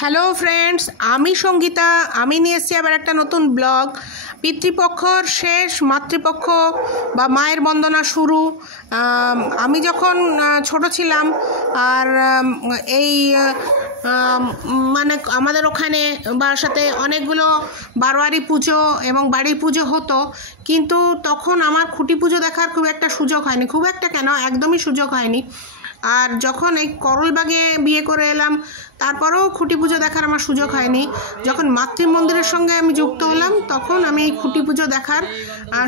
Hello friends, আমি সঙ্গীতা। আমি নিয়ে এসেছি আবার একটা নতুন ব্লগ। পিতৃপক্ষর শেষ, মাতৃপক্ষ বা মায়ের বন্দনা শুরু। আমি যখন ছোট ছিলাম আর এই মানে আমাদের ওখানে বাসাতে অনেকগুলো বারোয়ারি পুজো এবং বাড়ি পুজো হতো, কিন্তু তখন আমার খুঁটি পুজো দেখার খুব একটা সুযোগ হয়নি, খুব একটা কেন, একদমই সুযোগ হয়নি। আর যখন এই করলবাগে বিয়ে করে এলাম তারপরেও খুঁটি পুজো দেখার আমার সুযোগ হয়নি। যখন মাতৃ মন্দিরের সঙ্গে আমি যুক্ত হলাম তখন আমি এই খুঁটি পুজো দেখার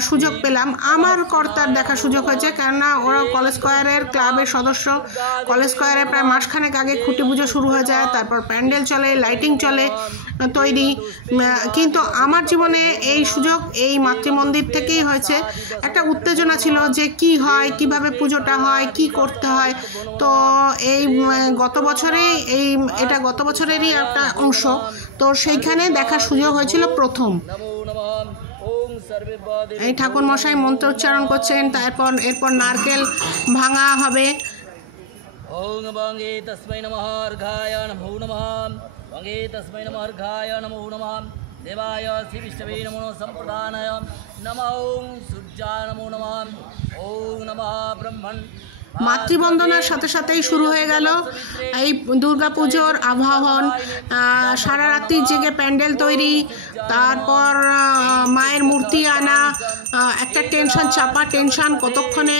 সুযোগ পেলাম। আমার কর্তার দেখার সুযোগ হয়েছে, কেননা ওরা কলেজ স্কোয়ারের ক্লাবের সদস্য। কলেজ স্কোয়ারে প্রায় মাসখানেক আগে খুঁটি পুজো শুরু হয়ে যায়, তারপর প্যান্ডেল চলে, লাইটিং চলে তৈরি। কিন্তু আমার জীবনে এই সুযোগ এই মাতৃমন্দির থেকেই হয়েছে। একটা উত্তেজনা ছিল যে কি হয়, কিভাবে পুজোটা হয়, কি করতে হয়। তো এই গত বছরেরই একটা অংশ, তো সেইখানে দেখার সুযোগ হয়েছিল প্রথম। এই ঠাকুর মশাই মন্ত্র উচ্চারণ করছেন, এরপর নারকেল ভাঙা হবে। ওং বঙ্গে তস্मै নমঃ অর্ঘায় নমো নমঃ। বঙ্গে তস্मै নমঃ অর্ঘায় নমো নমঃ। দেবায় শ্রী বিষ্ণবে নমো সম্প্রদানায় নমঃ। ওং সূর্যায় নমো নমঃ। ওং নমঃ ব্রহ্মণ। মাতৃবন্দনার সাথে সাথেই শুরু হয়ে গেল এই দুর্গাপুজোর আবাহন। সারা রাত্রি জেগে প্যান্ডেল তৈরি, তারপর মায়ের মূর্তি আনা, একটা টেনশন, চাপা টেনশন, কতক্ষণে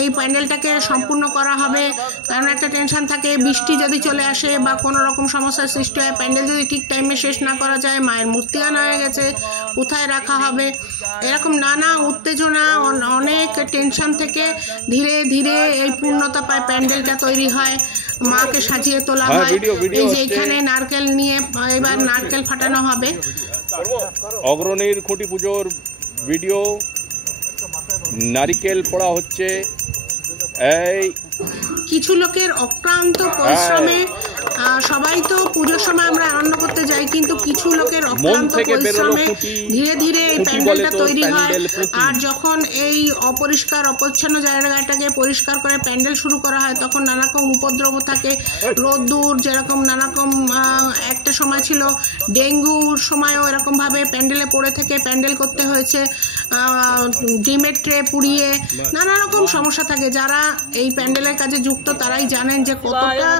এই প্যান্ডেলটাকে সম্পূর্ণ করা হবে। কারণ একটা টেনশন থাকে, বৃষ্টি যদি চলে আসে বা কোনো রকম সমস্যার সৃষ্টি হয়, প্যান্ডেল যদি ঠিক টাইমে শেষ না করা যায়, মায়ের মূর্তি আনা হয়ে গেছে, কোথায় রাখা হবে, এরকম নানা উত্তেজনা, অনেক টেনশন থেকে ধীরে ধীরে এই পূর্ণতা পায়, প্যান্ডেলটা তৈরি হয়, মাকে সাজিয়ে তোলা হয়। এই যে এখানে নারকেল নিয়ে এবার নারকেল ফাটানো হবে। অগ্রণীর খুঁটি পুজোর ভিডিও, নারকেল পড়া হচ্ছে। এই কিছু লোকের অক্লান্ত পরিশ্রমে, সবাই তো পুজোর সময় আমরা আনন্দ করতে যাই, কিন্তু কিছু লোকের অক্লান্ত পরিশ্রমে ধীরে ধীরে এই প্যান্ডেলটা তৈরি হয়। আর যখন এই অপরিষ্কার অপরিচ্ছন্ন জায়গাটাকে পরিষ্কার করে প্যান্ডেল শুরু করা হয়, তখন নানারকম উপদ্রব থাকে, রোদ্দুর, যেরকম নানারকম একটা সময় ছিল ডেঙ্গুর সময়ও এরকমভাবে প্যান্ডেলে পড়ে থেকে প্যান্ডেল করতে হয়েছে, ডিমের ট্রে পুড়িয়ে, নানা রকম সমস্যা থাকে। যারা এই প্যান্ডেলের কাজে যুক্ত তারাই জানেন যে কতটা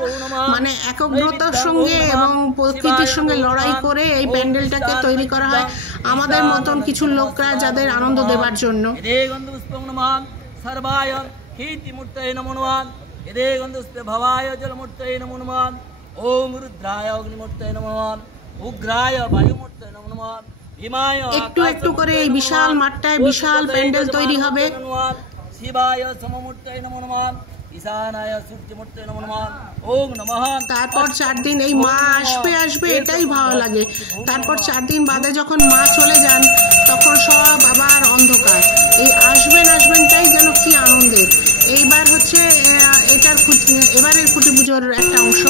মানে একগ্রতার সঙ্গে এবং প্রকৃতির সঙ্গে লড়াই করে এই প্যান্ডেলটাকে তৈরি করা হয় আমাদের মতন কিছু লোকরা, যাদের আনন্দ দেবার জন্য। একটু একটু করে এই বিশাল মাঠটায় বিশাল প্যান্ডেল তৈরি হবে। তারপর 4 দিন এই মা আসবে এটাই ভালো লাগে। তারপর 4 দিন বাদে যখন মা চলে যান তখন সব আবার অন্ধকার। এই আসবেনটাই যেন কি আনন্দের। এইবার হচ্ছে এবারের খুঁটি পুজোর একটা অংশ।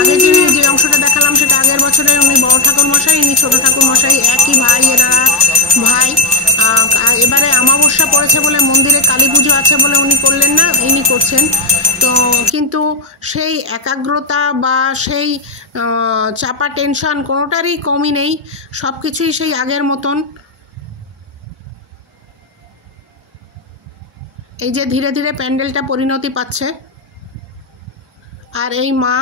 আগে যে অংশটা দেখালাম সেটা আগের বছরে উনি বড় ঠাকুর মশাই, ইনি ছোট ঠাকুর মশাই, একই ভাই, এরা ভাই। এবারে অমাবস্যা পড়েছে বলে মন্দিরে কালী পুজো আছে বলে উনি করলেন না, ইনি করছেন। তো কিন্তু সেই একাগ্রতা বা সেই চাপা টেনশন কোনোটারই কমই নেই, সব কিছুই সেই আগের মতন। এই যে ধীরে ধীরে প্যান্ডেলটা পরিণতি পাচ্ছে, আর এই মা